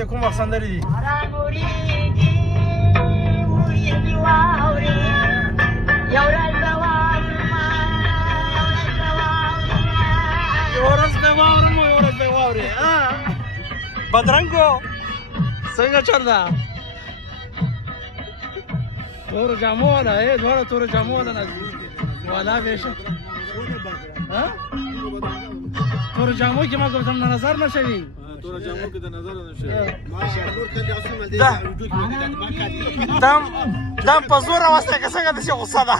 دې کوم وخت سندرې دي یو ورځ د واورم یو ورځ د واورې بدرنګو څنګه چل ده تور جامو والا دواړه تور جامو والا نازل والا بېشه تور جامو کې ما کوم نظر نشوي تور جامو کې د نظر نشوي دم په زور واسطه که څنګه داسې غصه ده